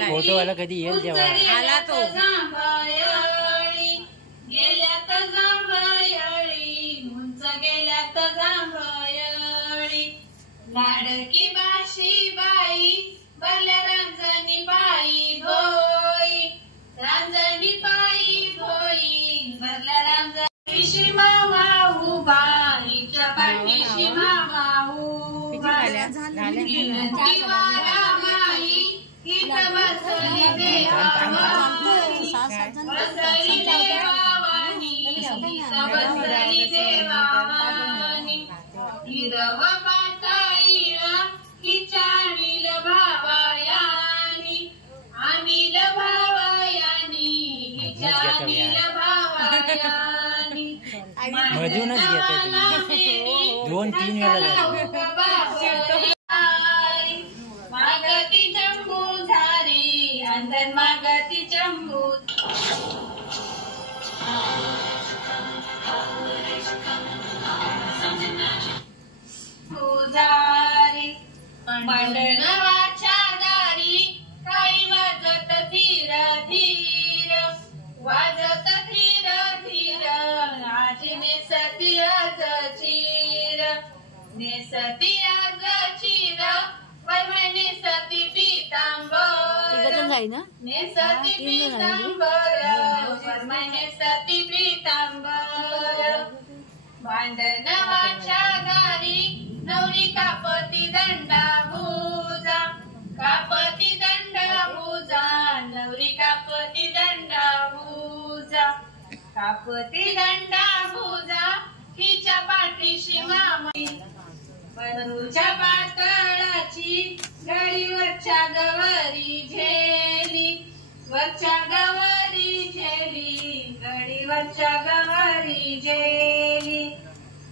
Photo वाला कधी येईल तेव्हा आला तो गेल्यात जांभयळी उंच गेल्यात जांभयळी लाडकी बाशी बाई भरल्या रांजणी पायी भोई रांजणी पायी भोई भरल्या रांजणी मामा उभा हिच्या पाठीशी मामा उभा विनंती वारा माई हित बसली देवावानी बसली देवावानी बसली देवावानी हिरव पाताळीळ हिच्या अनिल भावायानी अनिल भावायानी हिच्या अनिल भावायानी मधूनच घेते 2-3 वेळा मागती चंबू झारी अंधन मागती चंबू झारी मंडणवाच्या दारी काही वाजत धीर धीर वाजत धीर धीर आज नेसती आज चीर नेसती आज चीर वरमाई नेसती पीतांबर नेसती पीतांबर वरमाई नेसती पीतांबर भांडणवाच्या दारी नवरी कापती दंडा भुजा कापती दंडा भुजा नवरी कापती दंडा भुजा कापती दंडा भुजा हिच्या पाठीशी मामाई बंधूच्या पातळाची गडीवरच्या गवरी झेली वरच्या गवरी झेली गडीवरच्या गवरी झेली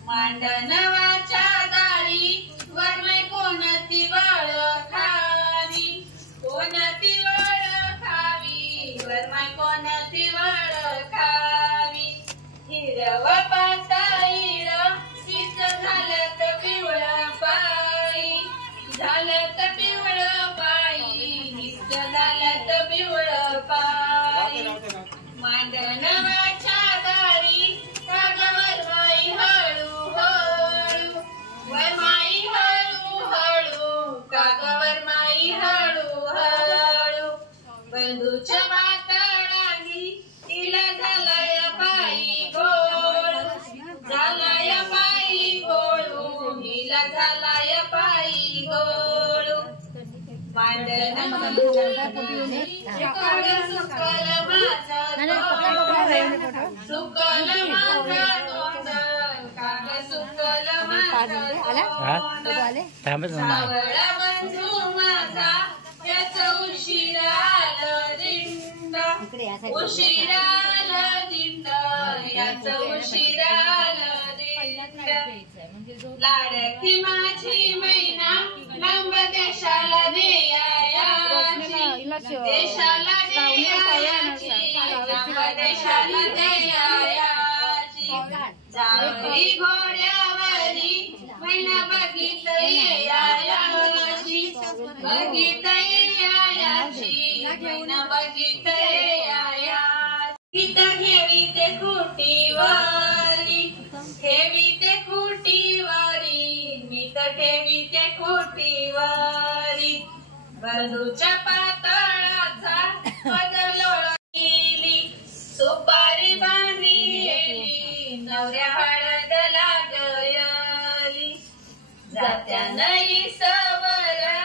मांडणवाच्या दारी वरमाई कोणती वळ खावी कोणती वळ खावी वरमाई कोणती वळ खावी हिरव पाताळीळ तीच झालत पिवळं पायी झालत पिवळं पायी तीच झालत पिवळं पायी मांडणवाच्या दारी वरमाई हळू हळू वरमाई हळू हळू काग वरमाई हळू हळू बंधूच्या पातळानी तिला झालाय पायी गोळ झालाय पायी गोळू हिला झालाय पायी गोळू मांडण सुकल सुकल माझं सुकल माझं तोंड काग सुकल माझं तोंड सावळा बंधू माझा याच उशिरा आलं दिंड उशिरा आलं दिंड याच उशिरा आलं दिंड लाडकी माझी मैना लांब देशाला नेयाची देशाला नेयाची लांब देशाला नेयाची जावरी घोड्यावरी मैना बघित यायाची बघित यायाची मैना बघित यायाची गीत घेवी ते खुटीवारी ठेवी ते खुटीवारी नीत ठेवी ते खुटीवारी बंधूच्या पातळाचा बदलोळ केली सुपारी बांधली नवऱ्या हळदला गयली जात्या नाही सवरा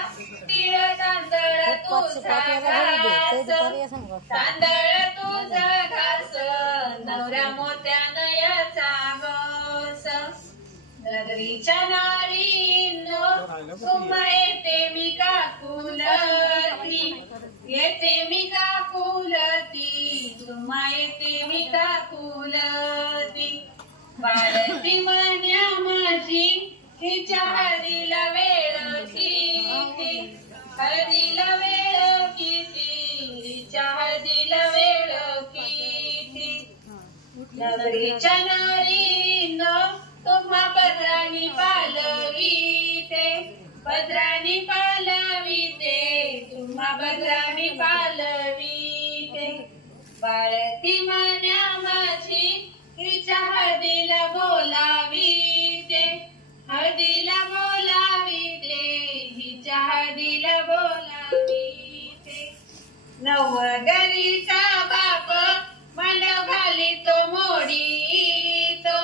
तिळ तांदळ तुझा घास तांदळ तुझा घास नवऱ्या मोत्यानं याचा गोस नगरीच्या नारीनो तुम्हा येते मी काकुलती येते मी काकुलती तुम्हा येते मी काकुलती बाळती मान्या माझी हिच्या हळदीला वेळ किती हळदीला वेळ किती हिच्या हळदीला वेळ किती नगरीच्या नारीनं तुम्हा पदरानी पालवीते पदरानी पालवीते तुम्हा पदरा पाणी पालवीते बाळती मान्या माझी हिच्या हळदीला बोलावीते हळदीला बोलावीते हिच्या हळदीला बोलावीते नवगरीचा बाप मांडव घालितो मोडीतो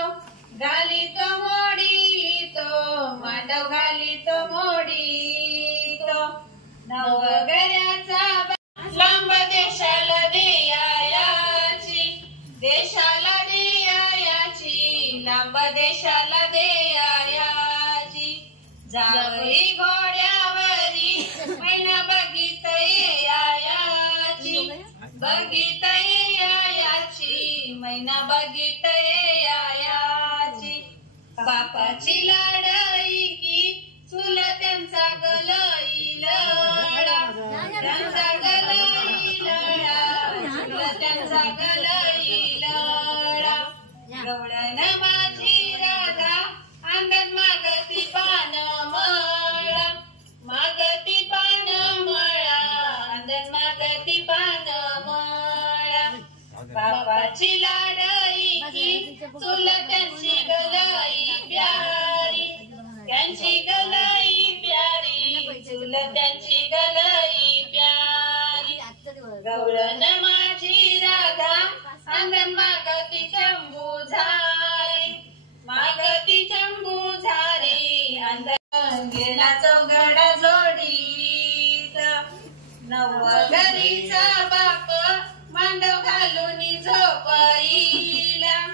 घालितो मोडीतो मांडव घालितो मोडीतो नवगऱ्याचा लांब देशाला देयाची देशाला देयाची लांब देशाला देयाची जावई घोड्यावरी मैना बघित याची बघित याची मैना बघित याची बापाची लाडई की चुल त्यांचा गलई लढा त्यांचा गलई लढा चुल त्यांचा गलई लढा गवळण माझी राधा अंगण मागती पान मळा मागती पान मळा अंगण मागती पान मळा बापाची लाडई की चुल त्यांची गलई प्यारी त्यांची गलई प्यारी चुल त्यांची गलई प्यारी गवळण माझी राधा अंगण मागती चंबू झारी मागती चंबू झारी अंगण गेला चौघडा जोडीत नवगरीचा बाप मांडव घालून झोपईला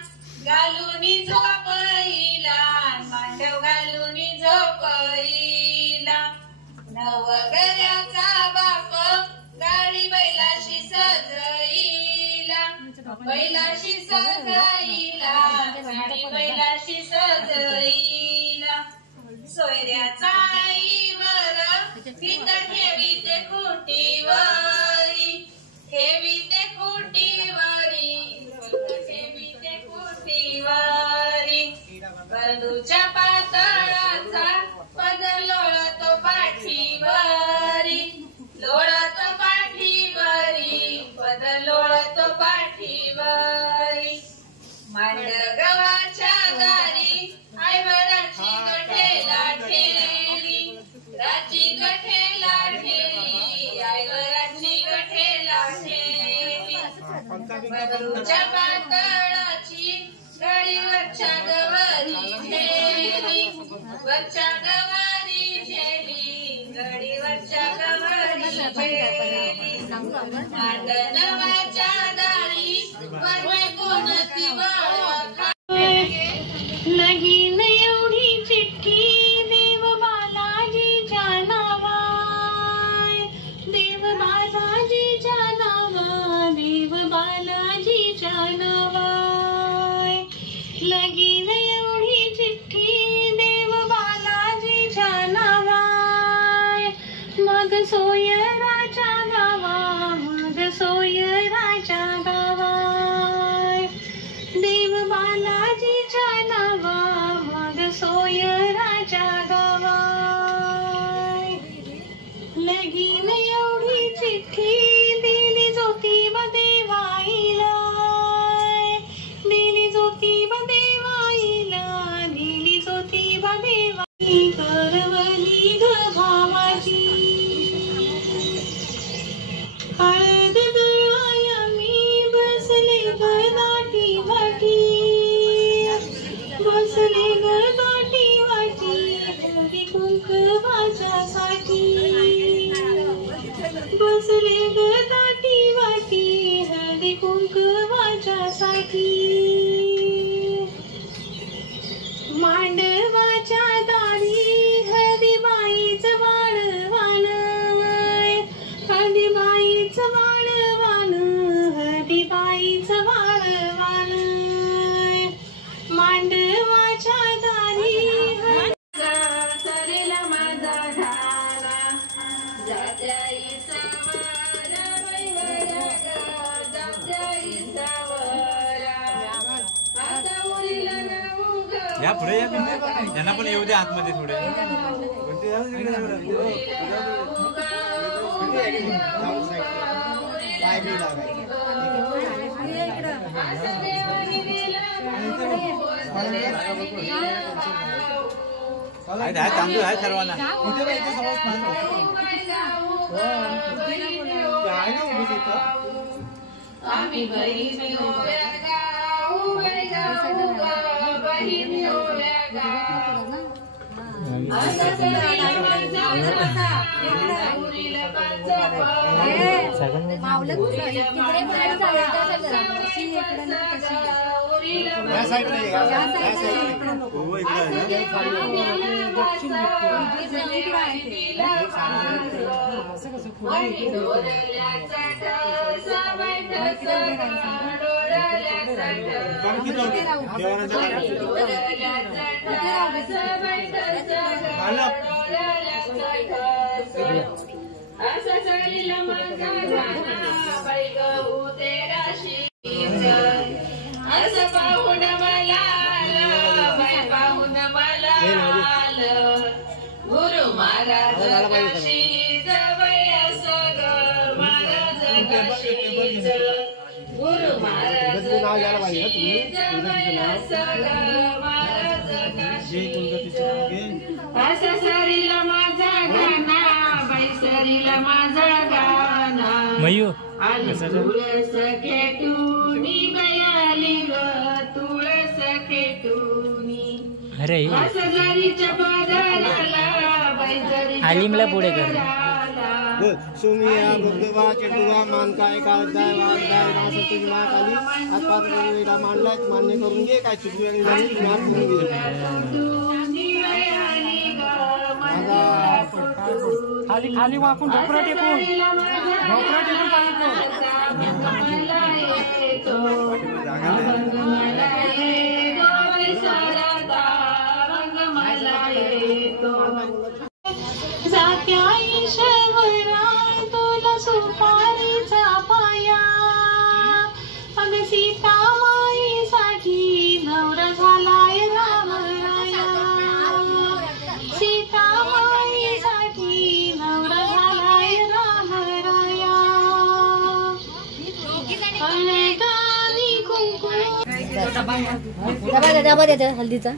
घालून झोपईला मांडव घालून झोपईला नवगऱ्याचा बाप गाडी बैलाशी सजईला बैलाशी सजईला गाडी बैलाशी सजईला सोयऱ्याचा आईवर फित ठेवीते खुटीवरी ठेवीते खुटीवरी ठेवीते खुटीवरी बंधूच्या पातळाचा पदर लोळतो पाठीवरी लोळतो पाठीवरी पदर लोळतो पाठीवरी मांडगवाच्या दारी आईवराची गठेला ठेली राची गठेला ठेली आईवराची गठेला ठेली बदरूच्या पातळाची गडीवरच्या गवारी ठेली वरच्या गवारी ठेली गडीवरच्या गवारी ठेली मांडनवाच्या दारी वरवे कोणती वळखा लगीन एवढी चिठ्ठी देव बालाजीच्या नावाय देव बालाजीच्या नावा देव बालाजीच्या नावाय लगीन एवढी चिठ्ठी देव बालाजीच्या नावाय मग सोयराच्या गावा मग सोयराच्या गावाय देव बालाजीच्या नावा मग सोयराच्या गावाय लगीन एवढी चिठ्ठी दिली ज्योतिबा देवाईला दिली ज्योतिबा देवाईला दिली ज्योतिबा देवाई करवली ग भावाची हळद दळाया मी बसले ग दाटी वाटी बसले ग दाटी वाटी हळदी कुंकवाच्यासाठी बसले ग दाटी वाटी हळदी कुंकवाच्यासाठी मांडवाच्या दारी हळदीबाईचं वाणवान हळदीबाईचं वाणवान हळदीबाईचं वाणवान मांडवाच्या दारी सरेला माझा ढाला जात्याई सावरा वैवरा जात्याई सावरा आता उरला ना या पुढे या त्यांना पण येऊ दे आतमध्ये थोडे तांदूळ आहे सर्वांना आम्ही बहिणी उभ्या गाऊ बहिणी उभ्या गाऊ गुरु महाराज गुरु महाराज असं सरीला माझा गाणा बाई सरीला माझा गाणा मयू तुळस केटुनी बयाली ग तुळस केटुनी अरे जरीच्या बाजाराला बाई जरी आलिमला पुढे कर सोमिया भगवा चेटुवा मान काय काळजाय वाजदाय रास तुझी मा काली आत्ताच वेळा मांडलाय मान्य करून घे काय चुकली आणि झाली ज्ञान करून खाली खाली वाकून ढोकरा टेकून तुला सुपारीचा पाया अग सीतामाईसाठी नवरा झालाय रामराया सीतामाईसाठी नवरा झालाय रामराया गाणी कुंकू डबा द्या हल्दीचा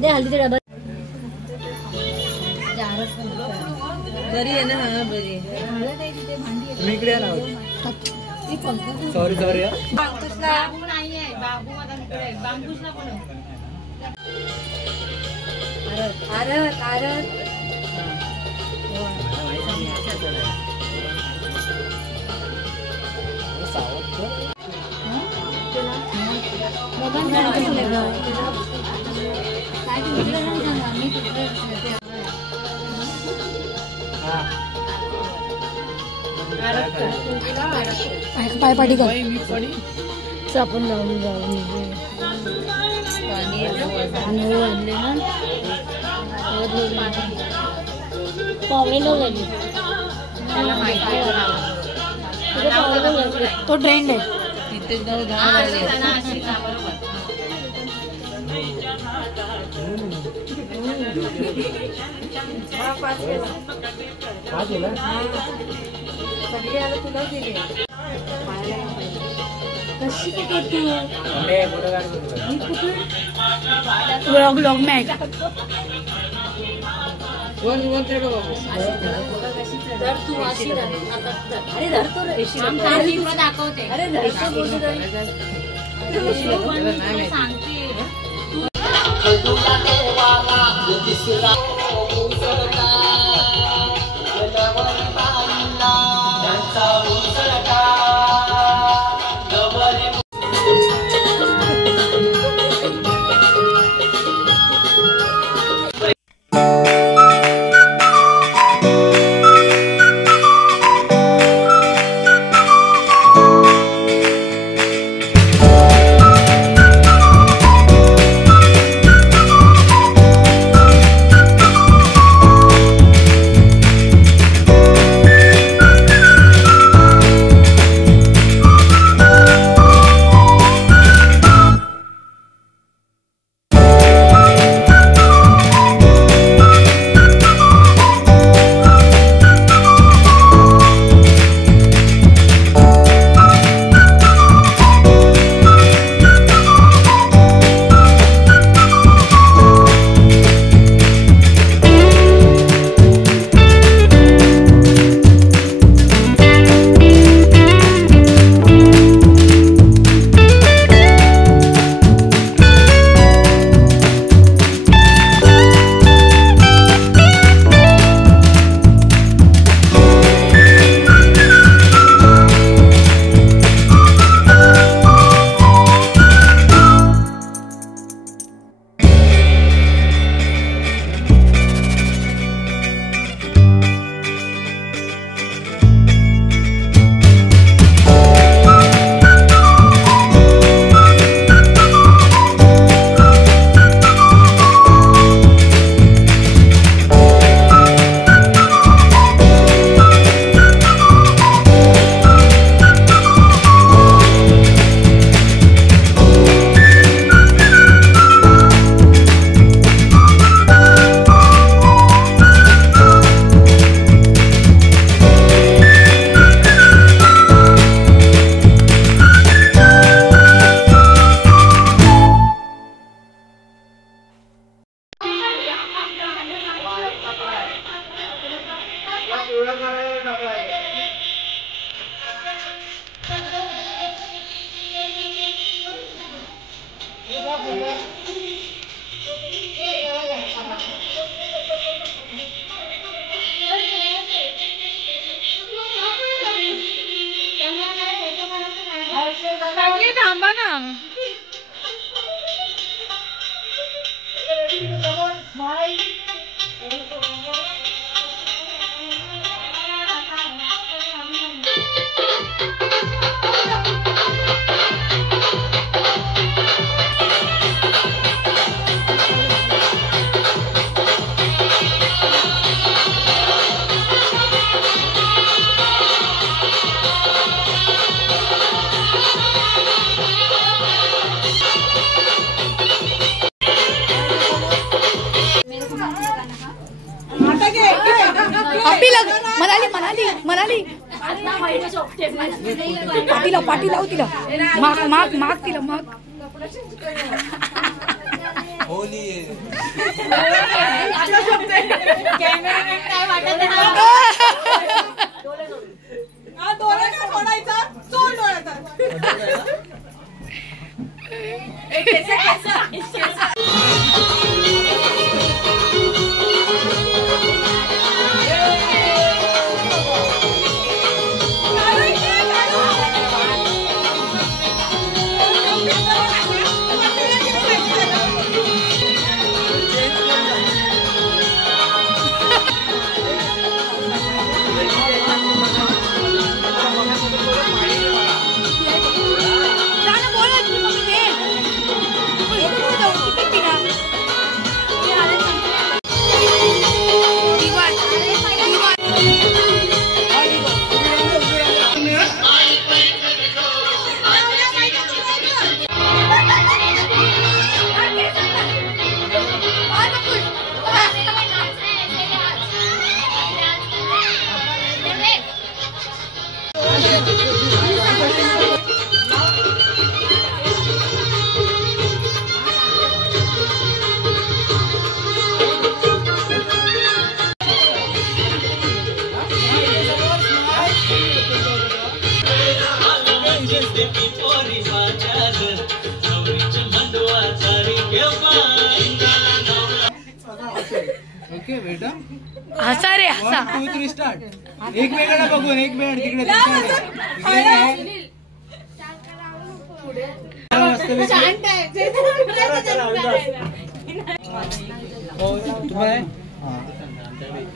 दे हल्दीचा डबा बरी आहे ना हा बरी मी इकडे ना सॉरी सॉरी बाबू नाही आहे बाबू माझा मित्र आहे बांबूसला पण आरत आरत पाय पाठी कर आपण लावून जाऊन आणले ना पावलेलं झाली तो ट्रेंड आहे तिथे जाऊ व्लॉग व्लॉग में आहे का अरे धरतो दाखवते अरे थांबा ना. म्हणाली पाठी लाव तिला माग तिला माग कॅमेरामॅन काय वाटत ओके बेटा हसा रे हसा 1 2 3 स्टार्ट एक वेळेला बघून एक मिनिट तिकडे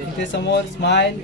इथे समोर स्माइल